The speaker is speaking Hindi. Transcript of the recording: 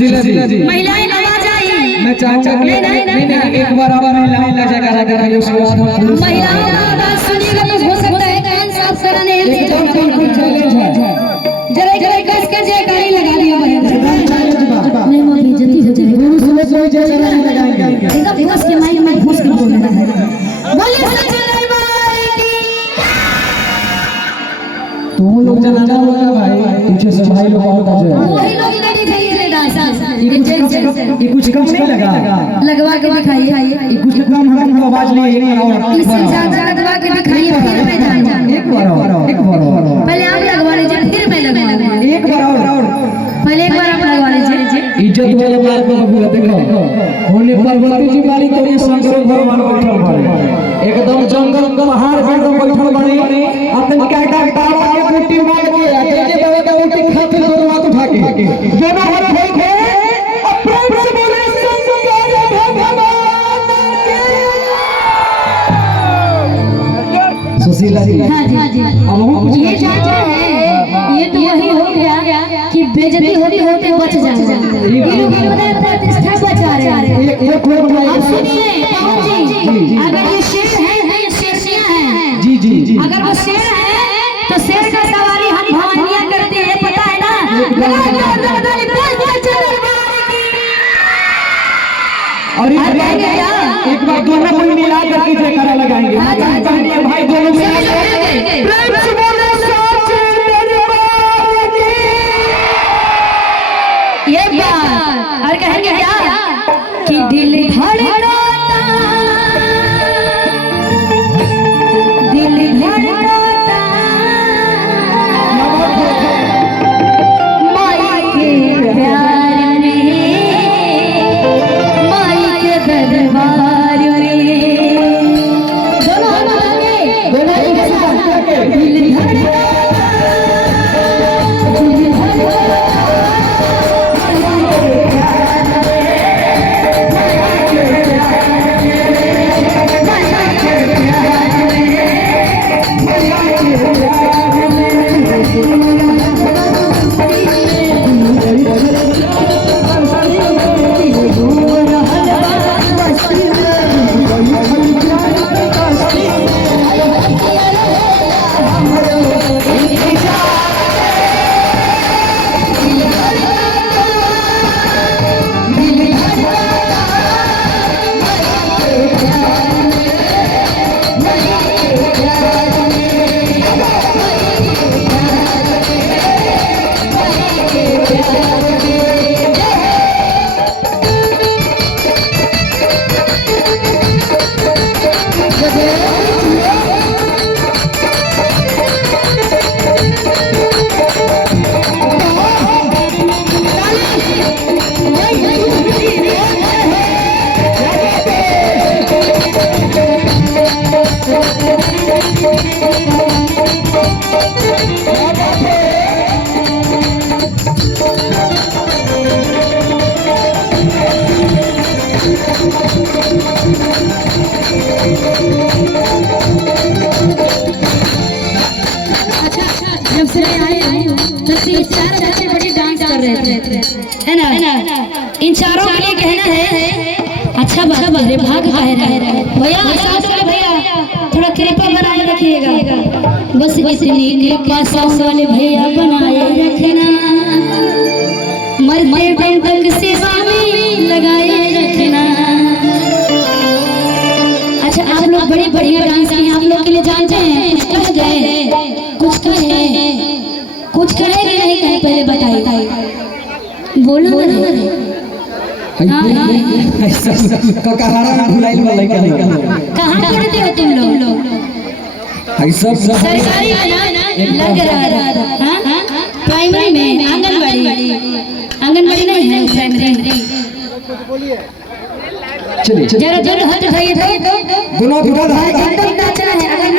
सुशीला जी महिलाएं आवाज आई। मैं चाहूंगा नहीं एक बार और महिलाओं का जगह करेंगे उसके बाद हम महिलाओं का आवाज सुनिएगा तो हो सकता है कान साफ कराने चैलेंज है। जरा जरा कस के जयकारी लगा दिया नहीं मां बेइज्जती हो जाएगी। सुबह सुबह जयकारी लगाएंगे एकदम कस के माइक में घुस के बोल रहा है। बोलिए सच्चे दरबार की। तुम लोग जनाना होगा भाई पीछे से भाई लोग और बजे वही लोग नहीं दिखाइए डांस ये कुछ कम नहीं लगा लगवा के दिखाइए। ये कुछ कम हमको आवाज नहीं एक इससे ज्यादा लगवा के दिखाइए फिर मैं जान एक बार और पहले आप लगवा लीजिए फिर मैं लगवाऊंगा। एक बार और पहले एक बार आप लगवा लीजिए। इज्जत वाला बात को देखो होने पार्वती जी वाली तोरी शंकर भगवान बैठल बाड़े एकदम जंगल पहाड़ पे एकदम बैठल बाड़े अपन काटा तारा के कुटी मार के तेजे बाबा का उल्टी खाते दोनों हाथ उठा के दोनों हाथ उठा के प्रेम से बोले शंकर भगवान के। सुशीला जी हां जी अब ये जांच है ये तो वही हो गया कि बेइज्जती होते होते बच जाएगा। ये लोग अपने प्रतिष्ठा बचा रहे हैं। एक अब सुनिए पवन जी अगर ये शेर है तो ये शेरनिया है। जी अगर वो शेर है तो शेर का सवारी हम भवानियां करते हैं पता है ना। और एक बार दोनों को मिला करके जयकारा लगाएंगे भाई दोनों मिला प्रेम से बोलो सच्चे दरबार की। ये बात और कहेंगे क्या कि दिल धड़कता माई के प्यार में माई के दरबार में दोनों एक साथ दिल धड़कता जब से मैं आई हूँ तब से ये चार बच्चे बड़े डांस कर रहे थे है ना। इन चारों के लिए कहना है अच्छा मेरे भाग कह रहे हैं भैया भैया थोड़ा कृपा बनाए रखिएगा। बस इतनी कृपा साउंड वाले भैया बनाए रखना मरते दम तक सेवा में लगाए रखना। अच्छा आप लोग बड़े बढ़िया डांस किए आप लोग के लिए जानते हैं कुछ कहेंगे नहीं कहीं पहले बताइए बोलो कहां भुलाइल वाला कहां पढ़ते हो तुम लोग सरकारी लग रहा हां प्राइमरी में आंगनबाड़ी नहीं है प्राइमरी। चलिए जरा हट जाइए तो दोनों नाचना है।